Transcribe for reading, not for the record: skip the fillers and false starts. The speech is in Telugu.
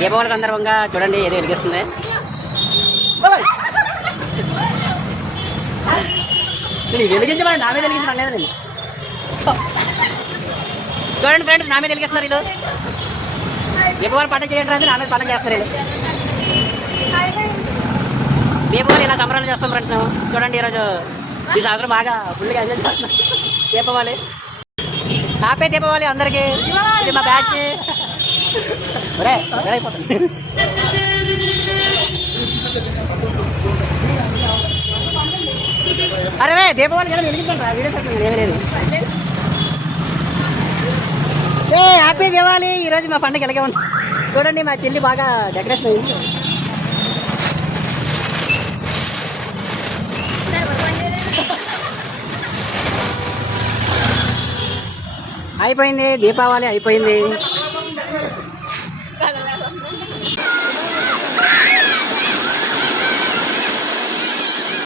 దీపావళి సందర్భంగా చూడండి ఏదో వెలిగిస్తుంది. నేను వెలిగించమని నా మీద వెలిగించడం లేదు. నేను చూడండి ఫ్రెండ్స్, నా మీద వెలిగిస్తున్నారు వీళ్ళు. దీపావళి పండుగ చేయండి రండి, నా మీద పండుగ చేస్తారు వీళ్ళు. దీపావళి ఇలా సంబరాలు చేస్తాం ఫ్రెండ్స్. చూడండి ఈరోజు ఈ సంవత్సరం బాగా ఫుల్గా ఎంజాయ్ చేస్తున్నాం దీపావళి. హ్యాపీ దీపావళి అందరికీ. ఇది మా బ్యాచ్. అయిపోతుంది. అరే దీపావళి కదా వెలిగించండి రా, వీడియో సరిగ్గా ఏమీ లేదు. హ్యాపీ దీపావళి. ఈరోజు మా పండుగ ఎలాగే ఉంది. చూడండి మా చెల్లి బాగా డెకరేషన్ అయింది. అయిపోయింది దీపావళి అయిపోయింది.